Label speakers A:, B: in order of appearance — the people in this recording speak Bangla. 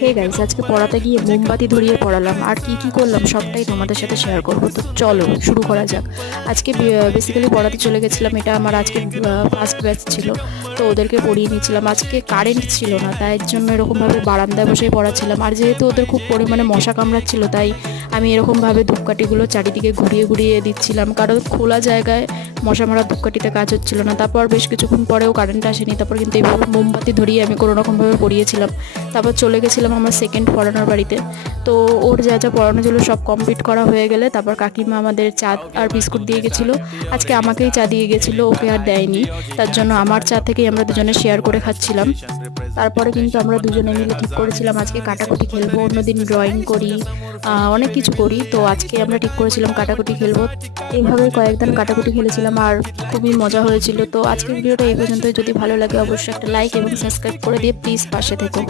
A: হে গাইস আজকে পড়াতে গিয়ে মোমবাতি ধরিয়ে পড়ালাম। আর কি কি করলাম সবটাই তোমাদের সাথে শেয়ার করব। তো চলো, শুরু করা যাক। আজকে বেসিক্যালি পড়াতে চলে গেছিলাম। এটা আমার আজকে ফার্স্ট ব্যাচ ছিল। তো ওদেরকে পড়িয়ে নিয়েছিলাম। আজকে কারেন্ট ছিল না, তাই জন্য এরকমভাবে বারান্দায় বসেই পড়াচ্ছিলাম। আর যেহেতু ওদের খুব পরিমাণে মশা কামড়াচ্ছিল, তাই আমি এরকমভাবে ধূপকাঠিগুলো চারিদিকে ঘুরিয়ে ঘুরিয়ে দিচ্ছিলাম। কারণ খোলা জায়গায় মশা মারা ধূপকাঠিতে কাজ হচ্ছিল না। তারপর বেশ কিছুক্ষণ পরেও কারেন্ট আসেনি। তারপর কিন্তু এইভাবে মোমবাতি ধরিয়ে আমি কোনো রকমভাবে পড়িয়েছিলাম। তারপর চলে গেছিলাম আমার সেকেন্ড পড়ানোর বাড়িতে। তো ওর যা যা পড়ানো ছিল সব কমপ্লিট করা হয়ে গেলে তারপর কাকিমা আমাদের চা আর বিস্কুট দিয়ে গেছিল। আজকে আমাকেই চা দিয়ে গেছিল, ওকে আর দেয়নি। তার জন্য আমার চা থেকেই আমরা দুজনে শেয়ার করে খাচ্ছিলাম। তারপরে কিন্তু আমরা দুজনে মিলে ঠিক করেছিলাম, আজকে কাটাকুটি খেলব, অন্যদিন ড্রয়িং করি। অনেক কিছু করি। তো আজকে আমরা ঠিক করেছিলাম কাটাকুটি খেলব। এইভাবে কয়েকদিন কাটাকুটি খেলেছিলাম আর খুবই মজা হয়েছিল। তো আজকের ভিডিওটা এই পর্যন্তই। যদি ভালো লাগে অবশ্যই একটা লাইক এবং সাবস্ক্রাইব করে দিয়ে প্লিজ পাশে থেকো।